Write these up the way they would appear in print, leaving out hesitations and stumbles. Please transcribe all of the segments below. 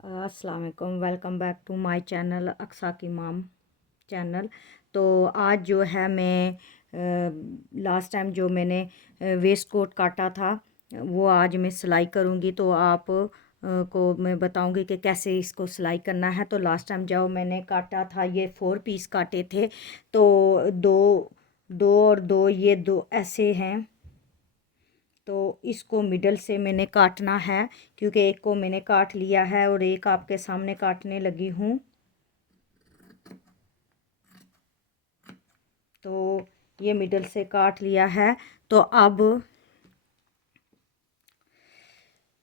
अस्सलाम वालेकुम, welcome back to my channel Aqsa की माम चैनल। तो आज जो है मैं लास्ट टाइम जो मैंने वेस्ट कोट काटा था वो आज मैं सिलाई करूँगी। तो आप को मैं बताऊँगी कि कैसे इसको सिलाई करना है। तो लास्ट टाइम जब मैंने काटा था ये 4 पीस काटे थे, तो दो दो और दो ये दो ऐसे हैं। तो इसको मिडल से मैंने काटना है, क्योंकि एक को मैंने काट लिया है और एक आपके सामने काटने लगी हूँ। तो ये मिडल से काट लिया है। तो अब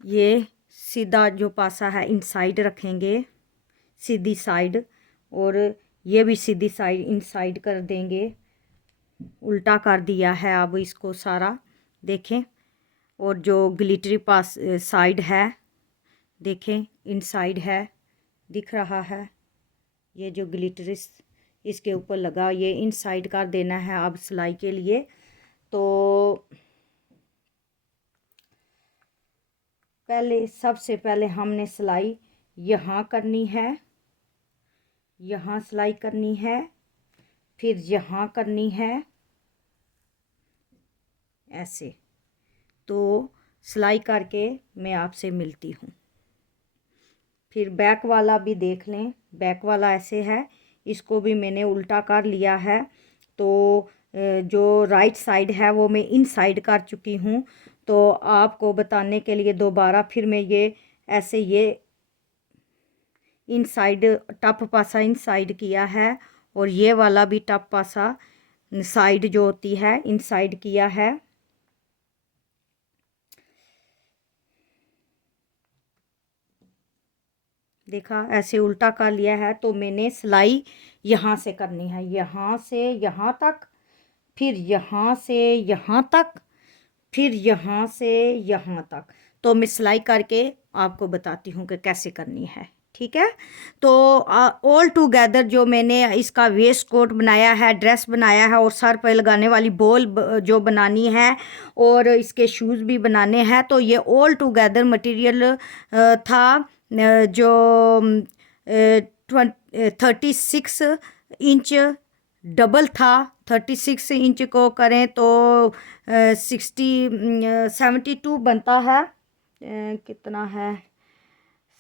ये सीधा जो पासा है इनसाइड रखेंगे, सीधी साइड, और ये भी सीधी साइड इनसाइड कर देंगे। उल्टा कर दिया है अब इसको सारा, देखें। और जो ग्लिटरी पास साइड है, देखें इनसाइड है, दिख रहा है। ये जो ग्लिटरी इसके ऊपर लगा ये इनसाइड कर देना है अब सिलाई के लिए। तो सबसे पहले हमने सिलाई यहाँ करनी है, यहाँ सिलाई करनी है, फिर यहाँ करनी है, ऐसे। तो सिलाई करके मैं आपसे मिलती हूँ। फिर बैक वाला भी देख लें, बैक वाला ऐसे है, इसको भी मैंने उल्टा कर लिया है। तो जो राइट साइड है वो मैं इन साइड कर चुकी हूँ। तो आपको बताने के लिए दोबारा फिर मैं ये ऐसे ये इन साइड टप पासा इन साइड किया है, और ये वाला भी टप पासा साइड जो होती है इन साइड किया है। देखा, ऐसे उल्टा कर लिया है। तो मैंने सिलाई यहाँ से करनी है, यहाँ से यहाँ तक, फिर यहाँ से यहाँ तक, फिर यहाँ से यहाँ तक। तो मैं सिलाई करके आपको बताती हूँ कि कैसे करनी है, ठीक है। तो ऑल टुगेदर जो मैंने इसका वेस्ट कोट बनाया है, ड्रेस बनाया है, और सर पर लगाने वाली बॉल जो बनानी है, और इसके शूज़ भी बनाने हैं। तो ये ऑल टुगेदर मटेरियल था जो 36 इंच डबल था। 36 इंच को करें तो 72 बनता है। कितना है,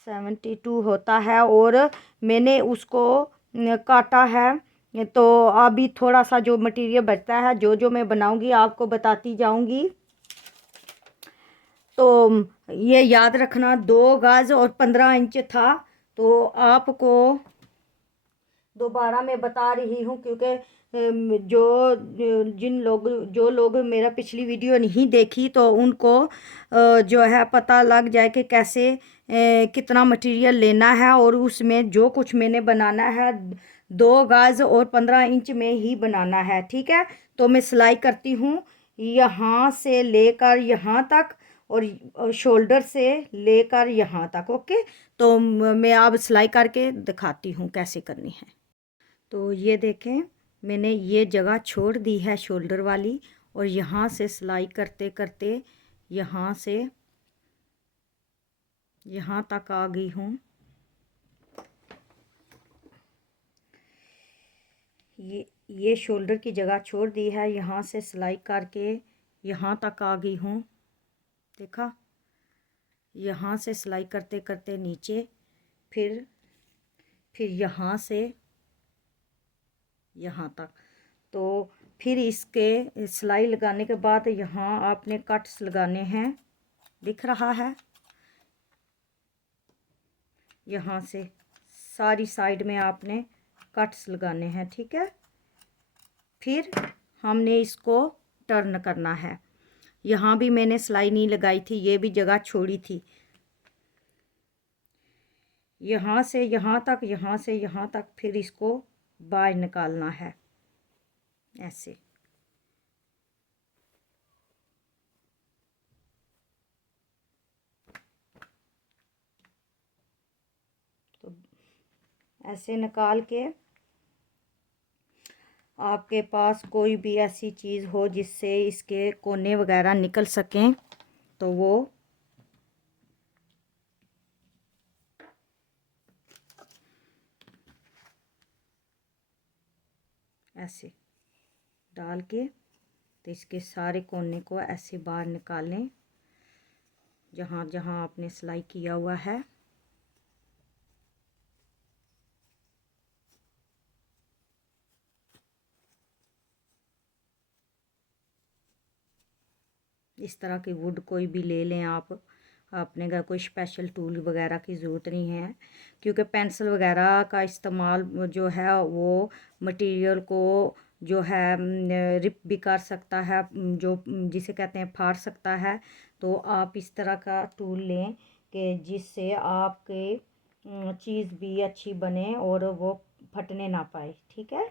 72 होता है। और मैंने उसको काटा है। तो अभी थोड़ा सा जो मटेरियल बचता है, जो जो मैं बनाऊंगी आपको बताती जाऊंगी। तो ये याद रखना, 2 गज और 15 इंच था। तो आपको दोबारा मैं बता रही हूँ, क्योंकि जो लोग मेरा पिछली वीडियो नहीं देखी, तो उनको जो है पता लग जाए कि कैसे कितना मटेरियल लेना है, और उसमें जो कुछ मैंने बनाना है 2 गज और 15 इंच में ही बनाना है, ठीक है। तो मैं सिलाई करती हूँ यहाँ से लेकर यहाँ तक, और शोल्डर से लेकर यहाँ तक, ओके। तो मैं अब सिलाई करके दिखाती हूँ कैसे करनी है। तो ये देखें, मैंने ये जगह छोड़ दी है शोल्डर वाली, और यहाँ से सिलाई करते करते यहाँ से यहाँ तक आ गई हूँ। ये शोल्डर की जगह छोड़ दी है, यहाँ से सिलाई करके यहाँ तक आ गई हूँ। देखा, यहाँ से सिलाई करते करते नीचे, फिर यहाँ से यहाँ तक। तो फिर इसके सिलाई लगाने के बाद यहाँ आपने कट्स लगाने हैं, दिख रहा है। यहाँ से सारी साइड में आपने कट्स लगाने हैं, ठीक है। फिर हमने इसको टर्न करना है। यहाँ भी मैंने सिलाई नहीं लगाई थी, ये भी जगह छोड़ी थी। यहाँ से यहाँ तक, यहाँ से यहाँ तक, फिर इसको बाहर निकालना है ऐसे। तो ऐसे निकाल के आपके पास कोई भी ऐसी चीज़ हो जिससे इसके कोने वगैरह निकल सकें, तो वो ऐसे डाल के तो इसके सारे कोने को ऐसे बाहर निकालें जहाँ जहाँ आपने सिलाई किया हुआ है। इस तरह की वुड कोई भी ले लें आप, अपने घर कोई स्पेशल टूल वगैरह की ज़रूरत नहीं है, क्योंकि पेंसिल वगैरह का इस्तेमाल जो है वो मटेरियल को जो है रिप भी कर सकता है, जो जिसे कहते हैं फाड़ सकता है। तो आप इस तरह का टूल लें कि जिससे आपके चीज़ भी अच्छी बने और वो फटने ना पाए। ठीक है,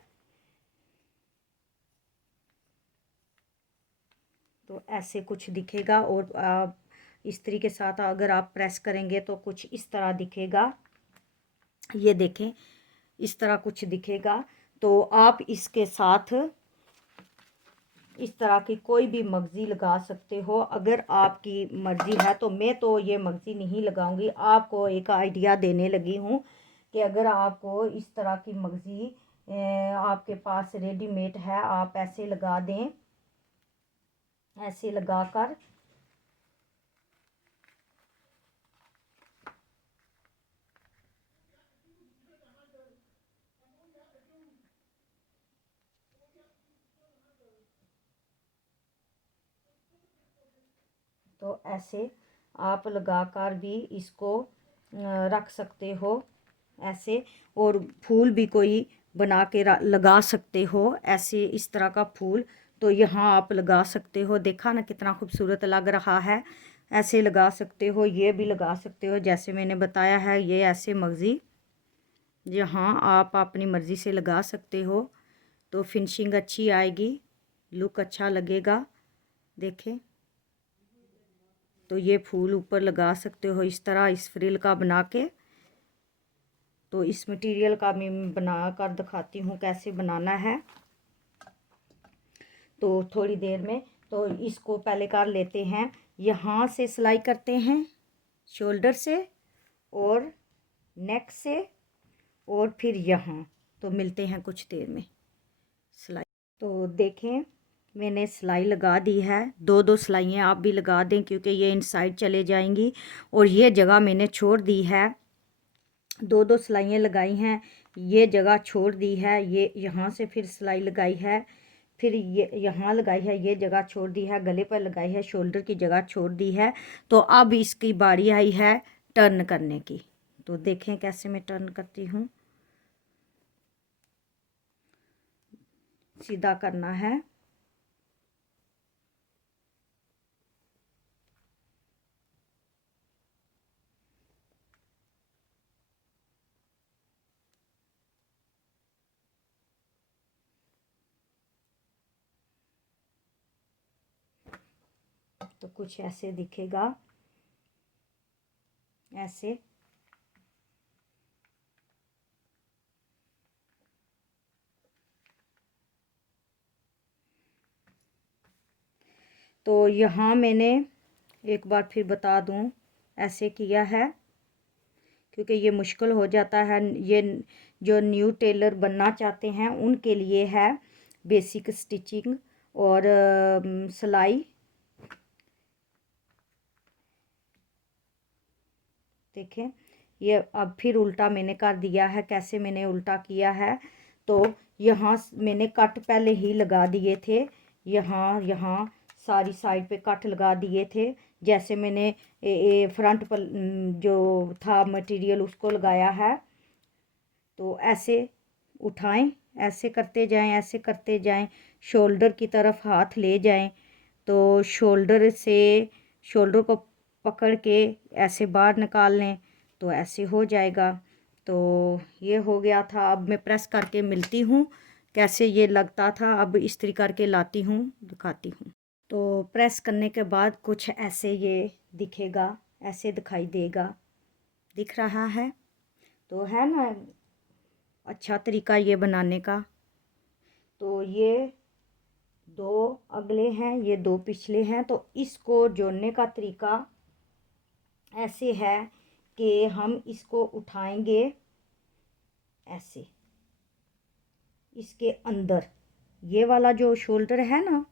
तो ऐसे कुछ दिखेगा और आप इस्त्री के साथ अगर आप प्रेस करेंगे तो कुछ इस तरह दिखेगा। ये देखें, इस तरह कुछ दिखेगा। तो आप इसके साथ इस तरह की कोई भी मगज़ी लगा सकते हो अगर आपकी मर्ज़ी है। तो मैं तो ये मगज़ी नहीं लगाऊंगी, आपको एक आइडिया देने लगी हूँ कि अगर आपको इस तरह की मगज़ी आपके पास रेडीमेड है, आप ऐसे लगा दें, ऐसे लगाकर तो ऐसे आप लगाकर भी इसको रख सकते हो ऐसे। और फूल भी कोई बना के लगा सकते हो ऐसे, इस तरह का फूल तो यहाँ आप लगा सकते हो। देखा ना कितना खूबसूरत लग रहा है। ऐसे लगा सकते हो, ये भी लगा सकते हो जैसे मैंने बताया है। ये ऐसे मगज़ी यहाँ आप अपनी मर्ज़ी से लगा सकते हो तो फिनिशिंग अच्छी आएगी, लुक अच्छा लगेगा। देखें, तो ये फूल ऊपर लगा सकते हो इस तरह, इस फ्रिल का बना के। तो इस मटेरियल का मैं बना कर दिखाती हूँ कैसे बनाना है। तो थोड़ी देर में तो इसको पहले कर लेते हैं, यहाँ से सिलाई करते हैं शोल्डर से और नेक से और फिर यहाँ। तो मिलते हैं कुछ देर में सिलाई। तो देखें, मैंने सिलाई लगा दी है, दो दो सिलाइयाँ आप भी लगा दें क्योंकि ये इनसाइड चले जाएंगी। और ये जगह मैंने छोड़ दी है, दो दो सिलाइयाँ लगाई हैं, ये जगह छोड़ दी है, ये यहाँ से फिर सिलाई लगाई है, फिर ये यहाँ लगाई है, ये जगह छोड़ दी है, गले पर लगाई है, शोल्डर की जगह छोड़ दी है। तो अब इसकी बारी आई है टर्न करने की। तो देखें कैसे मैं टर्न करती हूँ। सीधा करना है, तो कुछ ऐसे दिखेगा, ऐसे। तो यहाँ मैंने एक बार फिर बता दूँ ऐसे किया है क्योंकि ये मुश्किल हो जाता है। ये जो न्यू टेलर बनना चाहते हैं उनके लिए है बेसिक स्टिचिंग और सिलाई। देखें, ये अब फिर उल्टा मैंने कर दिया है। कैसे मैंने उल्टा किया है, तो यहाँ मैंने कट पहले ही लगा दिए थे, यहाँ यहाँ सारी साइड पे कट लगा दिए थे। जैसे मैंने फ्रंट पर जो था मटेरियल उसको लगाया है। तो ऐसे उठाएं, ऐसे करते जाएं, ऐसे करते जाएं, शोल्डर की तरफ हाथ ले जाएं। तो शोल्डर से शोल्डर को पकड़ के ऐसे बाहर निकाल लें तो ऐसे हो जाएगा। तो ये हो गया था। अब मैं प्रेस करके मिलती हूँ कैसे ये लगता था। अब इस्त्री करके लाती हूँ, दिखाती हूँ। तो प्रेस करने के बाद कुछ ऐसे ये दिखेगा, ऐसे दिखाई देगा। दिख रहा है तो है ना अच्छा तरीका ये बनाने का। तो ये दो अगले हैं, ये दो पिछले हैं। तो इसको जोड़ने का तरीका ऐसे है कि हम इसको उठाएंगे ऐसे इसके अंदर, ये वाला जो शोल्डर है ना,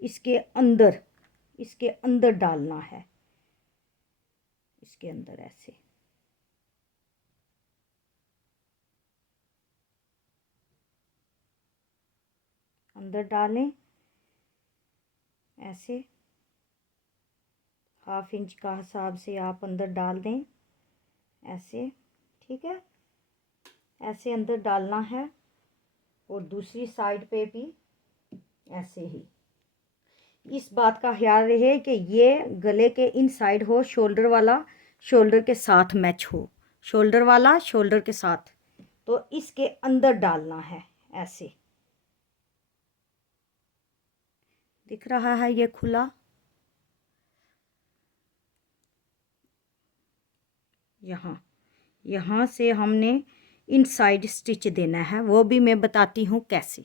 इसके अंदर डालना है, इसके अंदर ऐसे। अंदर डालें ऐसे, 1/2 इंच का हिसाब से आप अंदर डाल दें ऐसे, ठीक है। ऐसे अंदर डालना है और दूसरी साइड पे भी ऐसे ही। इस बात का ख्याल रहे कि ये गले के इनसाइड हो, शोल्डर वाला शोल्डर के साथ मैच हो, शोल्डर वाला शोल्डर के साथ। तो इसके अंदर डालना है ऐसे। दिख रहा है ये खुला, यहाँ से हमने इनसाइड स्टिच देना है, वो भी मैं बताती हूँ कैसे।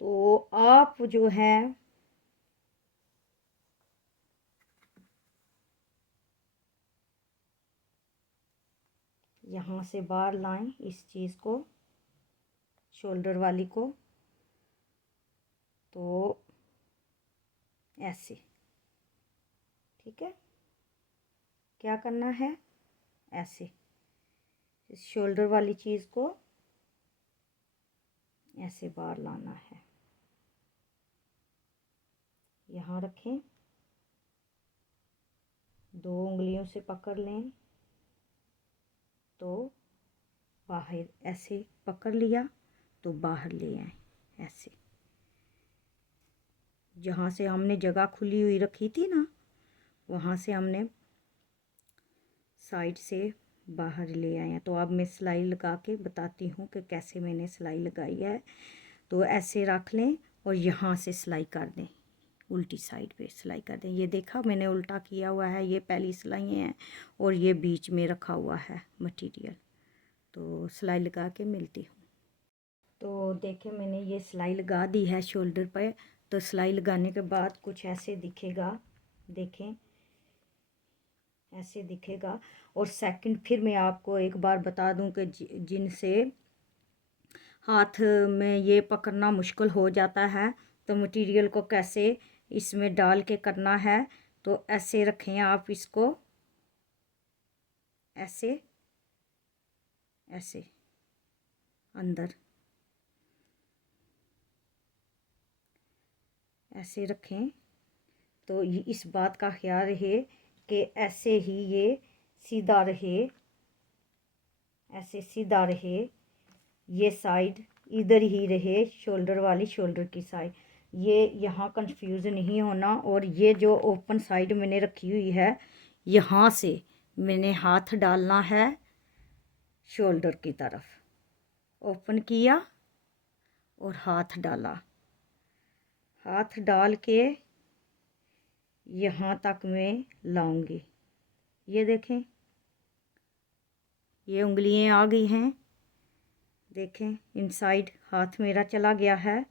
तो आप जो है यहाँ से बाहर लाएं इस चीज़ को, शोल्डर वाली को, तो ऐसे, ठीक है। क्या करना है, ऐसे इस शोल्डर वाली चीज़ को ऐसे बाहर लाना है। यहाँ रखें, 2 उंगलियों से पकड़ लें, तो बाहर ऐसे पकड़ लिया तो बाहर ले आए ऐसे। जहाँ से हमने जगह खुली हुई रखी थी ना, वहाँ से हमने साइड से बाहर ले आए हैं। तो अब मैं सिलाई लगा के बताती हूँ कि कैसे मैंने सिलाई लगाई है। तो ऐसे रख लें और यहाँ से सिलाई कर दें, उल्टी साइड पे सिलाई कर दें। ये देखा मैंने उल्टा किया हुआ है, ये पहली सिलाई है और ये बीच में रखा हुआ है मटीरियल। तो सिलाई लगा के मिलती हूँ। तो देखें मैंने ये सिलाई लगा दी है शोल्डर पर। तो सिलाई लगाने के बाद कुछ ऐसे दिखेगा, देखें ऐसे दिखेगा। और सेकंड फिर मैं आपको एक बार बता दूं कि जिनसे हाथ में ये पकड़ना मुश्किल हो जाता है, तो मटेरियल को कैसे इसमें डाल के करना है। तो ऐसे रखें आप इसको, ऐसे ऐसे अंदर ऐसे रखें। तो ये इस बात का ख्याल रहे कि ऐसे ही ये सीधा रहे, ऐसे सीधा रहे, ये साइड इधर ही रहे, शोल्डर वाली शोल्डर की साइड। ये यहाँ कंफ्यूज नहीं होना। और ये जो ओपन साइड मैंने रखी हुई है, यहाँ से मैंने हाथ डालना है शोल्डर की तरफ, ओपन किया और हाथ डाला, हाथ डाल के यहाँ तक मैं लाऊंगी। ये देखें, ये उंगलियां आ गई हैं, देखें इनसाइड हाथ मेरा चला गया है।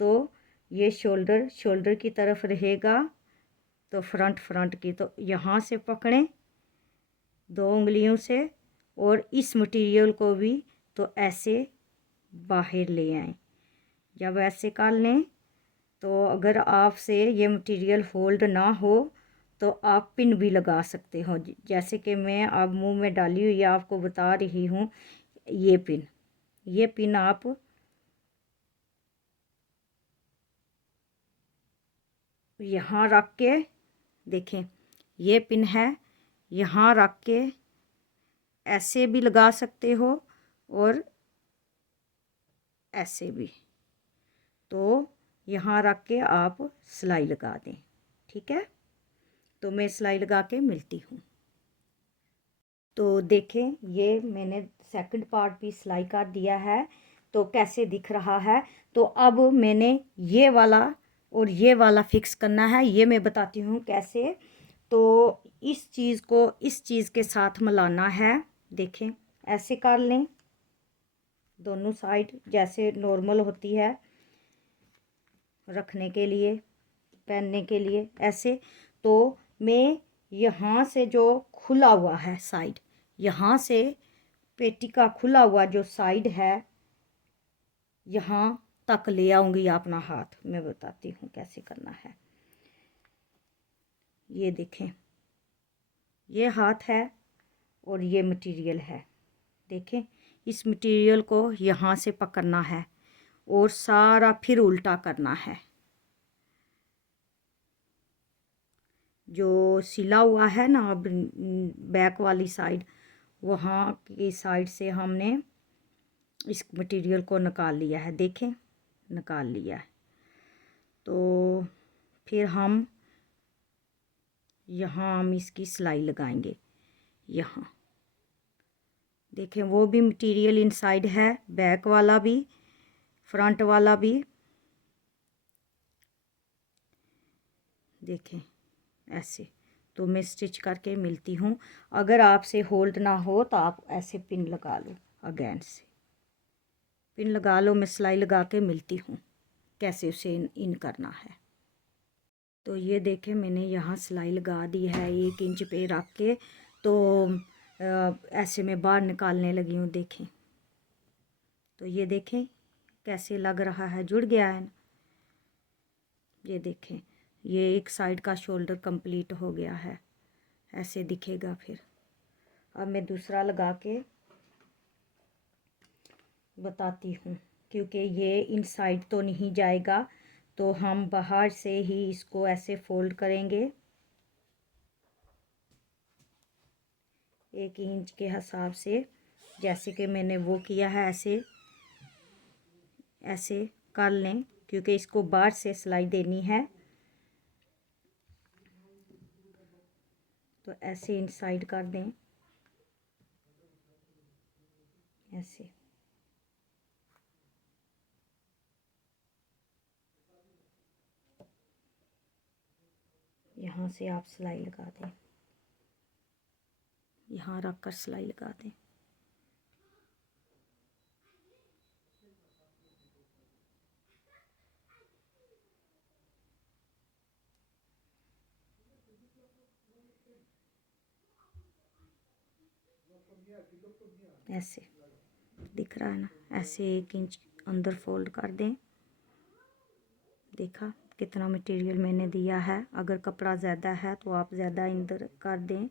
तो ये शोल्डर की तरफ रहेगा, तो फ्रंट की। तो यहाँ से पकड़ें 2 उंगलियों से और इस मटेरियल को भी तो ऐसे बाहर ले आएं। जब ऐसे कर लें, तो अगर आपसे ये मटेरियल होल्ड ना हो तो आप पिन भी लगा सकते हो। जैसे कि मैं अब मुंह में डाली हुई आपको बता रही हूँ, ये पिन आप यहाँ रख के देखें, ये पिन है, यहाँ रख के ऐसे भी लगा सकते हो और ऐसे भी। तो यहाँ रख के आप सिलाई लगा दें, ठीक है। तो मैं सिलाई लगा के मिलती हूँ। तो देखें ये मैंने सेकंड पार्ट भी सिलाई कर दिया है, तो कैसे दिख रहा है। तो अब मैंने ये वाला और ये वाला फिक्स करना है, ये मैं बताती हूँ कैसे। तो इस चीज़ को इस चीज़ के साथ मिलाना है। देखें ऐसे कर लें, दोनों साइड जैसे नॉर्मल होती है रखने के लिए, पहनने के लिए ऐसे। तो मैं यहाँ से जो खुला हुआ है साइड, यहाँ से पेटी का खुला हुआ जो साइड है, यहाँ तक ले आऊँगी अपना हाथ। मैं बताती हूँ कैसे करना है। ये देखें, ये हाथ है और ये मटेरियल है। देखें, इस मटेरियल को यहाँ से पकड़ना है और सारा फिर उल्टा करना है। जो सिला हुआ है ना अब बैक वाली साइड, वहाँ की साइड से हमने इस मटेरियल को निकाल लिया है। देखें, निकाल लिया है। तो फिर हम यहाँ इसकी सिलाई लगाएंगे। यहाँ देखें, वो भी मटेरियल इनसाइड है, बैक वाला भी, फ्रंट वाला भी। देखें ऐसे। तो मैं स्टिच करके मिलती हूँ। अगर आपसे होल्ड ना हो तो आप ऐसे पिन लगा लो, अगेन से पिन लगा लो। मैं सिलाई लगा के मिलती हूँ कैसे उसे इन करना है। तो ये देखें, मैंने यहाँ सिलाई लगा दी है 1 इंच पे रख के। तो ऐसे मैं बाहर निकालने लगी हूँ। देखें, तो ये देखें कैसे लग रहा है, जुड़ गया है ना। ये देखें, ये एक साइड का शोल्डर कंप्लीट हो गया है, ऐसे दिखेगा। फिर अब मैं दूसरा लगा के बताती हूँ, क्योंकि ये इनसाइड तो नहीं जाएगा, तो हम बाहर से ही इसको ऐसे फोल्ड करेंगे 1 इंच के हिसाब से, जैसे कि मैंने वो किया है। ऐसे ऐसे कर लें, क्योंकि इसको बाहर से सिलाई देनी है। तो ऐसे इनसाइड कर दें, ऐसे। यहाँ से आप सिलाई लगा दें, यहाँ रख कर सिलाई लगा दें। ऐसे दिख रहा है ना, ऐसे 1 इंच अंदर फोल्ड कर दें। देखा कितना मटेरियल मैंने दिया है। अगर कपड़ा ज़्यादा है तो आप ज़्यादा अंदर कर दें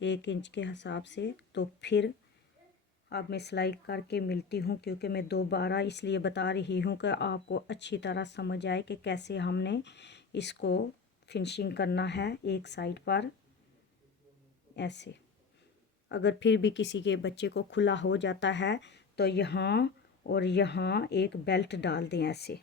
1 इंच के हिसाब से। तो फिर अब मैं सिलाई करके मिलती हूँ, क्योंकि मैं दोबारा इसलिए बता रही हूँ कि आपको अच्छी तरह समझ आए कि कैसे हमने इसको फिनिशिंग करना है एक साइड पर ऐसे। अगर फिर भी किसी के बच्चे को खुला हो जाता है तो यहाँ और यहाँ एक बेल्ट डाल दें ऐसे।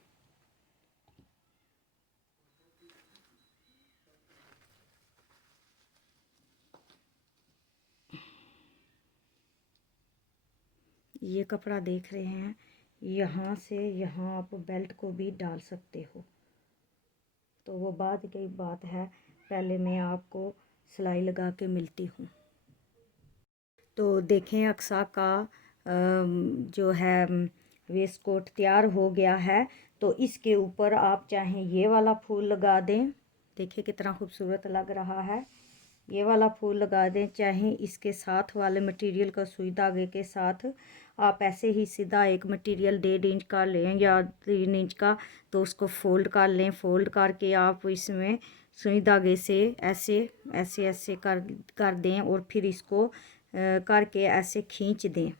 ये कपड़ा देख रहे हैं, यहाँ से यहाँ आप बेल्ट को भी डाल सकते हो। तो वो बाद की बात है, पहले मैं आपको सिलाई लगा के मिलती हूँ। तो देखें, अक्सा का जो है वेस्ट कोट तैयार हो गया है। तो इसके ऊपर आप चाहें ये वाला फूल लगा दें। देखिए कितना खूबसूरत लग रहा है। ये वाला फूल लगा दें, चाहे इसके साथ वाले मटेरियल का सुई धागे के साथ आप ऐसे ही सीधा एक मटेरियल 1.5 इंच का लें या 3 इंच का, तो उसको फोल्ड कर लें। फोल्ड करके आप इसमें सुई धागे से ऐसे ऐसे ऐसे कर दें और फिर इसको करके ऐसे खींच दें।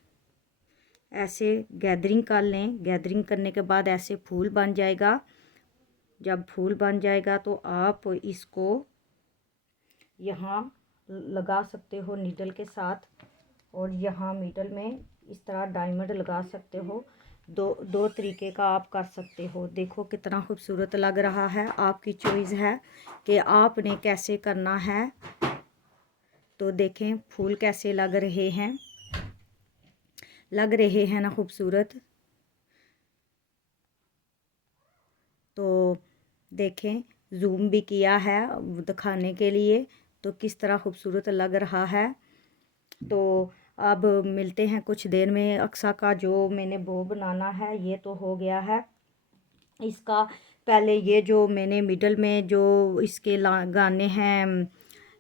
ऐसे गैदरिंग कर लें। गैदरिंग करने के बाद ऐसे फूल बन जाएगा। जब फूल बन जाएगा तो आप इसको यहाँ लगा सकते हो नीडल के साथ, और यहाँ मिडल में इस तरह डायमंड लगा सकते हो। दो तरीके का आप कर सकते हो। देखो कितना खूबसूरत लग रहा है। आपकी चॉइस है कि आपने कैसे करना है। तो देखें फूल कैसे लग रहे हैं, ना खूबसूरत। तो देखें, जूम भी किया है दिखाने के लिए, तो किस तरह खूबसूरत लग रहा है। तो अब मिलते हैं कुछ देर में। अक्सा का जो मैंने बो बनाना है ये तो हो गया है। इसका पहले ये जो मैंने मिडल में जो इसके लगाने हैं,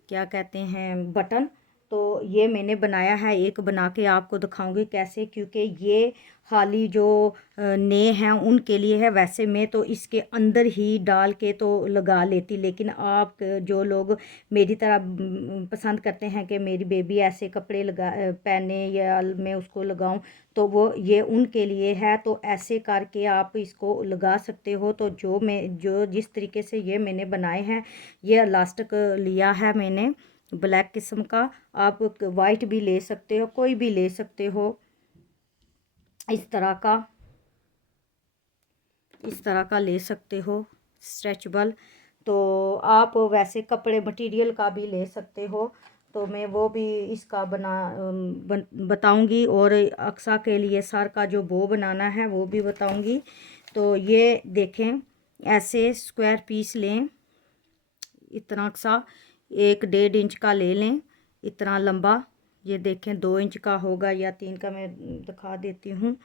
क्या कहते हैं, बटन, तो ये मैंने बनाया है, एक बना के आपको दिखाऊंगी कैसे, क्योंकि ये खाली जो ने हैं उनके लिए है। वैसे मैं तो इसके अंदर ही डाल के तो लगा लेती, लेकिन आप जो लोग मेरी तरह पसंद करते हैं कि मेरी बेबी ऐसे कपड़े पहने या मैं उसको लगाऊं, तो वो ये उनके लिए है। तो ऐसे करके आप इसको लगा सकते हो। तो जो जिस तरीके से ये मैंने बनाए हैं, ये इलास्टिक लिया है मैंने ब्लैक किस्म का। आप वाइट भी ले सकते हो, कोई भी ले सकते हो। इस तरह का ले सकते हो स्ट्रेचबल। तो आप वैसे कपड़े मटेरियल का भी ले सकते हो। तो मैं वो भी इसका बताऊंगी, और अक्सा के लिए सर का जो बो बनाना है वो भी बताऊंगी। तो ये देखें, ऐसे स्क्वायर पीस लें, इतना सा 1-1.5 इंच का ले लें, इतना लंबा। ये देखें 2 इंच का होगा या 3 का, मैं दिखा देती हूँ।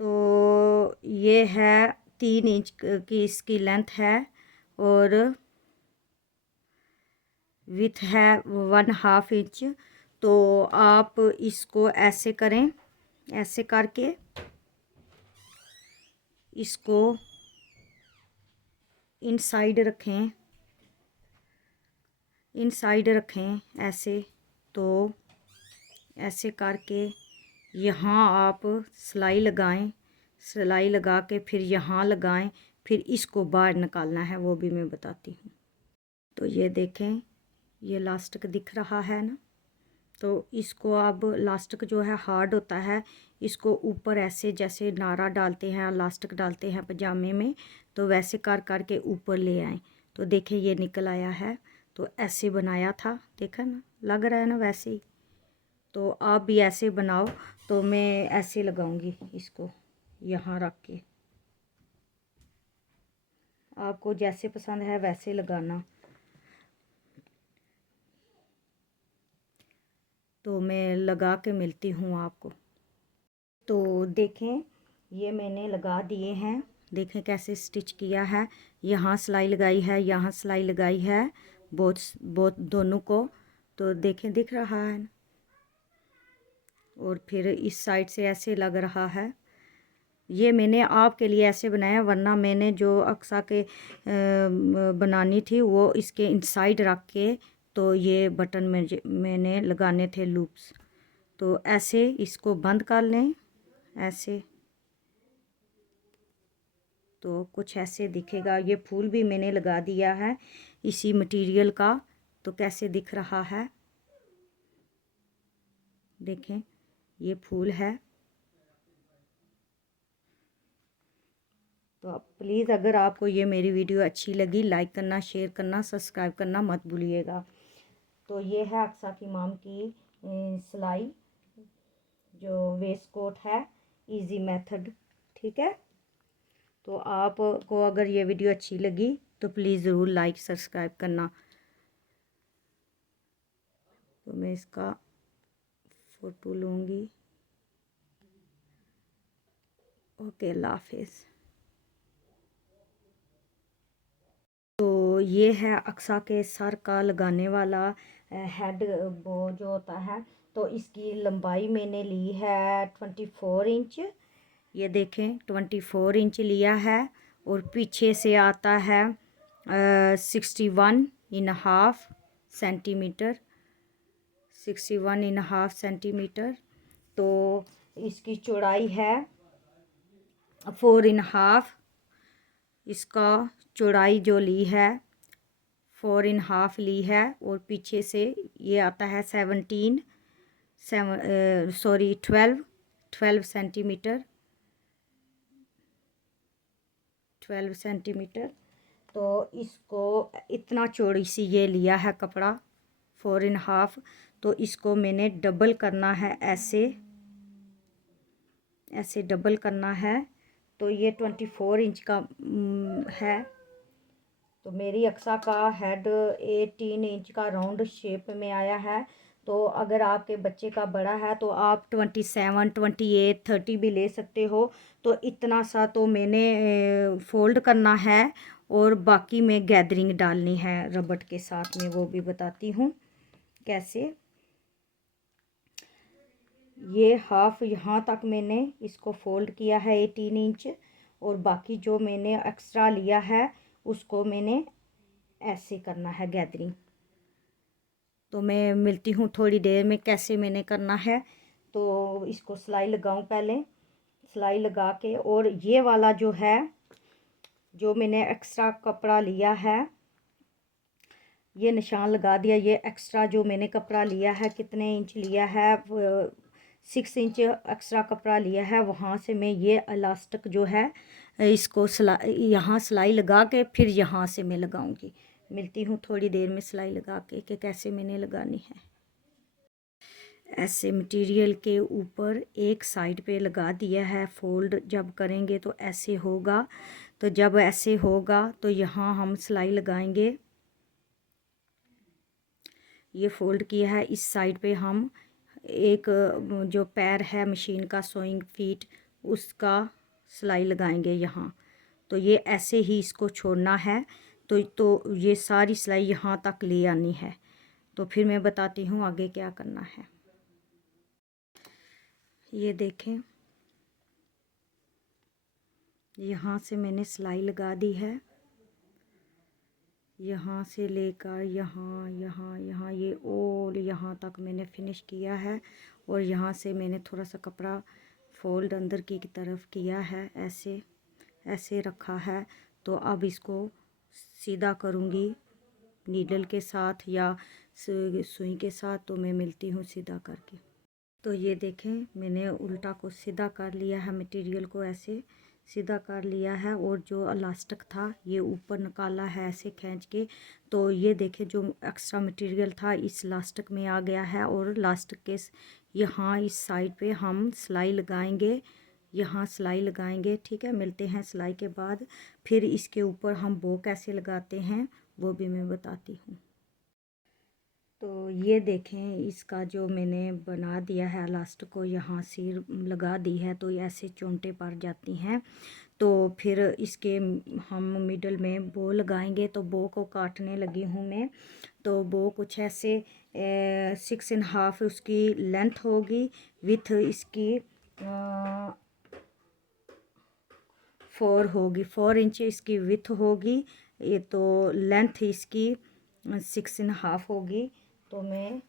तो ये है 3 इंच की इसकी लेंथ है, और विथ है 1/2 इंच। तो आप इसको ऐसे करें, ऐसे करके इसको इनसाइड रखें ऐसे। तो ऐसे करके यहाँ आप सिलाई सिलाई लगा के फिर यहाँ लगाएं, फिर इसको बाहर निकालना है, वो भी मैं बताती हूँ। तो ये देखें, ये इलास्टिक दिख रहा है ना। तो इसको अब इलास्टिक जो है हार्ड होता है, इसको ऊपर ऐसे जैसे नारा डालते हैं, इलास्टिक डालते हैं पजामे में, तो वैसे कर के ऊपर ले आए। तो देखें ये निकल आया है। तो ऐसे बनाया था, देखा ना, लग रहा है ना वैसे ही। तो आप भी ऐसे बनाओ। तो मैं ऐसे लगाऊंगी इसको यहाँ रख के, आपको जैसे पसंद है वैसे लगाना। तो मैं लगा के मिलती हूँ आपको। तो देखें, ये मैंने लगा दिए हैं। देखें कैसे स्टिच किया है, यहाँ सिलाई लगाई है, यहाँ सिलाई लगाई है, बहुत दोनों को। तो देखें दिख रहा है ना। और फिर इस साइड से ऐसे लग रहा है। ये मैंने आपके लिए ऐसे बनाया, वरना मैंने जो अक्सा के बनानी थी वो इसके इनसाइड रख के, तो ये बटन में मैंने लगाने थे लूप्स। तो ऐसे इसको बंद कर लें ऐसे। तो कुछ ऐसे दिखेगा। ये फूल भी मैंने लगा दिया है इसी मटेरियल का। तो कैसे दिख रहा है, देखें ये फूल है। तो आप प्लीज़, अगर आपको ये मेरी वीडियो अच्छी लगी, लाइक करना, शेयर करना, सब्सक्राइब करना मत भूलिएगा। तो ये है अक्सा की माम की सिलाई, जो वेस्ट कोट है, इजी मेथड, ठीक है। तो आपको अगर ये वीडियो अच्छी लगी तो प्लीज़ ज़रूर लाइक सब्सक्राइब करना। तो मैं इसका फ़ोटो लूँगी। ओके, अल्लाह हाफिज़। तो ये है अक्सा के सर का लगाने वाला हेड वो जो होता है। तो इसकी लंबाई मैंने ली है 24 इंच। ये देखें 24 इंच लिया है, और पीछे से आता है 61.5 सेंटीमीटर, 61.5 सेंटीमीटर। तो इसकी चौड़ाई है 4.5। इसका चौड़ाई जो ली है 4.5 ली है, और पीछे से ये आता है 12 सेंटीमीटर, 12 सेंटीमीटर। तो इसको इतना चौड़ी सी ये लिया है कपड़ा 4.5। तो इसको मैंने डबल करना है, ऐसे डबल करना है। तो ये 24 इंच का है। तो मेरी अक्सा का हेड 18 इंच का राउंड शेप में आया है। तो अगर आपके बच्चे का बड़ा है तो आप 27, 28, 30 भी ले सकते हो। तो इतना सा तो मैंने फोल्ड करना है, और बाकी में गैदरिंग डालनी है रबड़ के साथ में, वो भी बताती हूँ कैसे। ये हाफ यहाँ तक मैंने इसको फोल्ड किया है 18 इंच, और बाकी जो मैंने एक्स्ट्रा लिया है उसको मैंने ऐसे करना है गैदरिंग। तो मैं मिलती हूँ थोड़ी देर में कैसे मैंने करना है। तो इसको सिलाई लगाऊं पहले, सिलाई लगा के, और ये वाला जो है जो मैंने एक्स्ट्रा कपड़ा लिया है ये निशान लगा दिया। ये एक्स्ट्रा जो मैंने कपड़ा लिया है कितने इंच लिया है, 6 इंच एक्स्ट्रा कपड़ा लिया है। वहाँ से मैं ये इलास्टिक जो है इसको यहाँ सिलाई लगा के फिर यहाँ से मैं लगाऊंगी। मिलती हूँ थोड़ी देर में सिलाई लगा के कि कैसे मैंने लगानी है। ऐसे मटेरियल के ऊपर एक साइड पे लगा दिया है। फोल्ड जब करेंगे तो ऐसे होगा, तो जब ऐसे होगा तो यहाँ हम सिलाई लगाएंगे। ये फोल्ड किया है, इस साइड पे हम एक जो पैर है मशीन का सोइंग फीट उसका सिलाई लगाएंगे यहाँ। तो ये ऐसे ही इसको छोड़ना है। तो ये सारी सिलाई यहाँ तक ले आनी है। तो फिर मैं बताती हूँ आगे क्या करना है। ये देखें, यहाँ से मैंने सिलाई लगा दी है, यहाँ से लेकर यहाँ यहाँ यहाँ ये और यहाँ तक मैंने फिनिश किया है। और यहाँ से मैंने थोड़ा सा कपड़ा फोल्ड अंदर की तरफ किया है, ऐसे ऐसे रखा है। तो अब इसको सीधा करूँगी नीडल के साथ या सुई के साथ। तो मैं मिलती हूँ सीधा करके। तो ये देखें, मैंने उल्टा को सीधा कर लिया है, मटेरियल को ऐसे सीधा कर लिया है, और जो इलास्टिक था ये ऊपर निकाला है ऐसे खींच के। तो ये देखें जो एक्स्ट्रा मटेरियल था इस इलास्टिक में आ गया है, और इलास्टिक के यहाँ इस साइड पे हम सिलाई लगाएंगे, यहाँ सिलाई लगाएंगे। ठीक है, मिलते हैं सिलाई के बाद। फिर इसके ऊपर हम बो कैसे लगाते हैं वो भी मैं बताती हूँ। तो ये देखें, इसका जो मैंने बना दिया है इलास्टिक को यहाँ सिर लगा दी है, तो ऐसे चोंटे पड़ जाती हैं। तो फिर इसके हम मिडल में बो लगाएंगे। तो बो को काटने लगी हूँ मैं। तो बो कुछ ऐसे 6.5 उसकी लेंथ होगी, विथ इसकी 4 होगी, 4 इंच इसकी विथ होगी। ये तो लेंथ इसकी 6.5 होगी। तो मैं,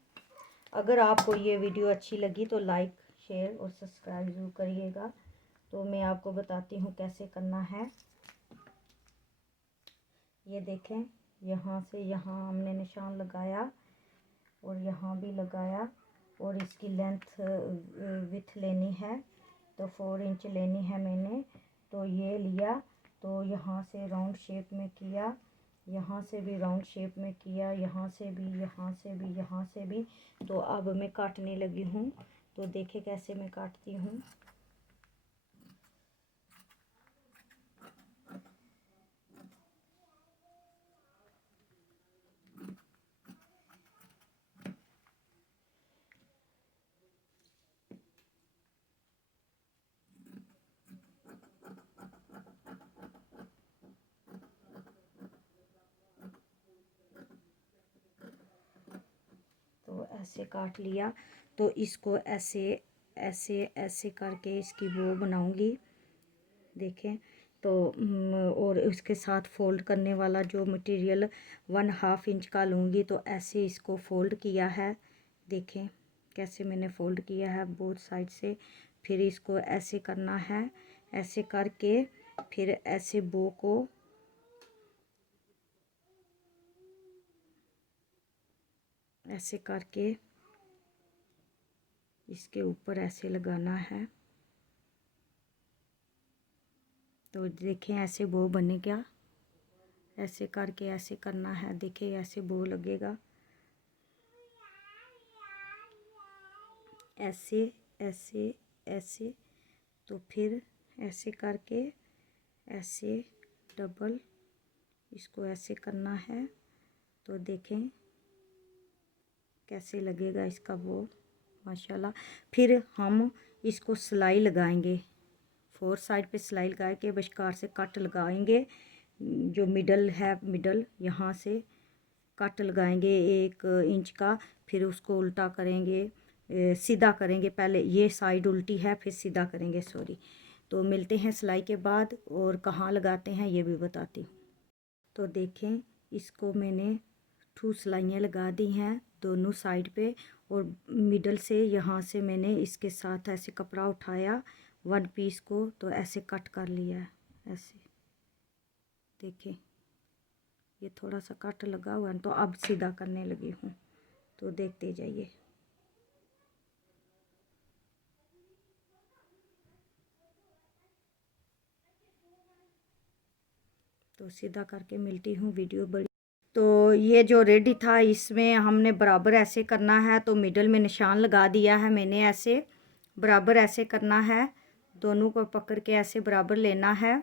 अगर आपको ये वीडियो अच्छी लगी तो लाइक शेयर और सब्सक्राइब ज़रूर करिएगा। तो मैं आपको बताती हूँ कैसे करना है। ये देखें, यहाँ से यहाँ हमने निशान लगाया और यहाँ भी लगाया, और इसकी लेंथ विथ लेनी है। तो 4 इंच लेनी है मैंने। तो ये लिया, तो यहाँ से राउंड शेप में किया, यहाँ से भी राउंड शेप में किया, यहाँ से भी, यहाँ से भी, यहाँ से भी। तो अब मैं काटने लगी हूँ। तो देखे कैसे मैं काटती हूँ। तो ऐसे काट लिया। तो इसको ऐसे ऐसे ऐसे करके इसकी वो बनाऊंगी। देखें, तो और इसके साथ फोल्ड करने वाला जो मटेरियल 1/2 इंच का लूँगी। तो ऐसे इसको फोल्ड किया है। देखें कैसे मैंने फोल्ड किया है बोथ साइड से। फिर इसको ऐसे करना है, ऐसे करके फिर ऐसे बो को ऐसे करके इसके ऊपर ऐसे लगाना है। तो देखें ऐसे बो बनेगा, ऐसे करके ऐसे करना है। देखिए ऐसे बो लगेगा, ऐसे ऐसे ऐसे। तो फिर ऐसे करके ऐसे डबल इसको ऐसे करना है। तो देखें कैसे लगेगा इसका वो, माशाल्लाह। फिर हम इसको सिलाई लगाएंगे, 4 साइड पे सिलाई लगा के विचकार से कट लगाएंगे। जो मिडल है, मिडल यहाँ से कट लगाएंगे 1 इंच का, फिर उसको उल्टा करेंगे, सीधा करेंगे। पहले ये साइड उल्टी है, फिर सीधा करेंगे, सॉरी। तो मिलते हैं सिलाई के बाद, और कहाँ लगाते हैं ये भी बताती हूँ। तो देखें, इसको मैंने 2 सिलाइयाँ लगा दी हैं दोनों साइड पे, और मिडल से यहाँ से मैंने इसके साथ ऐसे कपड़ा उठाया 1 पीस को, तो ऐसे कट कर लिया है ऐसे। देखें, ये थोड़ा सा कट लगा हुआ है, तो अब सीधा करने लगी हूँ, तो देखते जाइए। तो सीधा करके मिलती हूँ, वीडियो बड़ी। तो ये जो रेडी था, इसमें हमने बराबर ऐसे करना है, तो मिडल में निशान लगा दिया है मैंने, ऐसे बराबर ऐसे करना है, दोनों को पकड़ के ऐसे बराबर लेना है।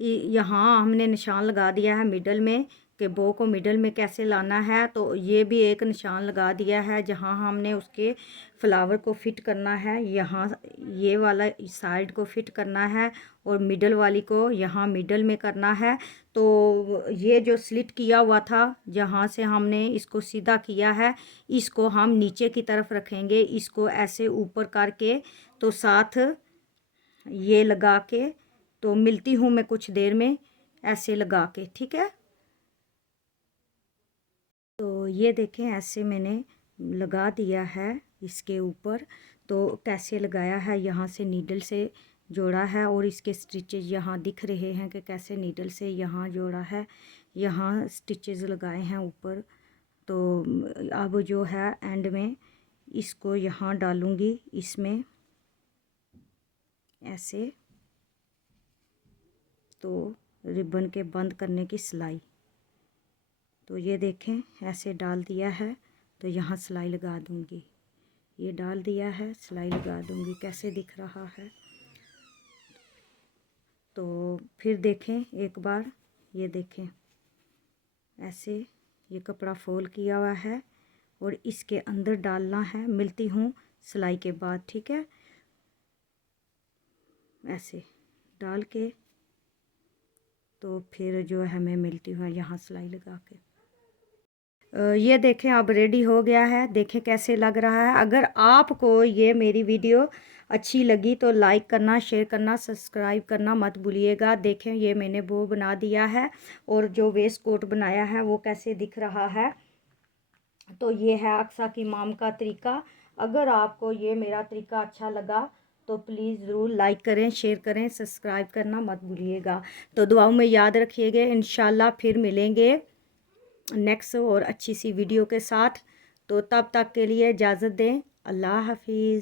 यहाँ हमने निशान लगा दिया है मिडल में, कि बो को मिडल में कैसे लाना है। तो ये भी एक निशान लगा दिया है जहाँ हमने उसके फ्लावर को फिट करना है, यहाँ ये वाला साइड को फिट करना है, और मिडल वाली को यहाँ मिडल में करना है। तो ये जो स्लिट किया हुआ था, जहाँ से हमने इसको सीधा किया है, इसको हम नीचे की तरफ रखेंगे, इसको ऐसे ऊपर करके, तो साथ ये लगा के, तो मिलती हूँ मैं कुछ देर में ऐसे लगा के, ठीक है। तो ये देखें, ऐसे मैंने लगा दिया है इसके ऊपर। तो कैसे लगाया है, यहाँ से नीडल से जोड़ा है, और इसके स्टिचेस यहाँ दिख रहे हैं कि कैसे नीडल से यहाँ जोड़ा है, यहाँ स्टिचेस लगाए हैं ऊपर। तो अब जो है एंड में इसको यहाँ डालूँगी, इसमें ऐसे, तो रिबन के बंद करने की सिलाई। तो ये देखें, ऐसे डाल दिया है, तो यहाँ सिलाई लगा दूँगी, ये डाल दिया है, सिलाई लगा दूँगी, कैसे दिख रहा है। तो फिर देखें एक बार, ये देखें, ऐसे ये कपड़ा फोल्ड किया हुआ है, और इसके अंदर डालना है। मिलती हूँ सिलाई के बाद, ठीक है। ऐसे डाल के, तो फिर जो है मैं मिलती हूँ यहाँ सिलाई लगा के। ये देखें, अब रेडी हो गया है, देखें कैसे लग रहा है। अगर आपको ये मेरी वीडियो अच्छी लगी तो लाइक करना, शेयर करना, सब्सक्राइब करना मत भूलिएगा। देखें, ये मैंने वो बना दिया है, और जो वेस्ट कोट बनाया है वो कैसे दिख रहा है। तो ये है अक्सा की माम का तरीका। अगर आपको ये मेरा तरीका अच्छा लगा तो प्लीज़ ज़रूर लाइक करें, शेयर करें, सब्सक्राइब करना मत भूलिएगा। तो दुआओं में याद रखिएगा। इंशाल्लाह फिर मिलेंगे नेक्स्ट और अच्छी सी वीडियो के साथ। तो तब तक के लिए इजाज़त दें। अल्लाह हाफिज़।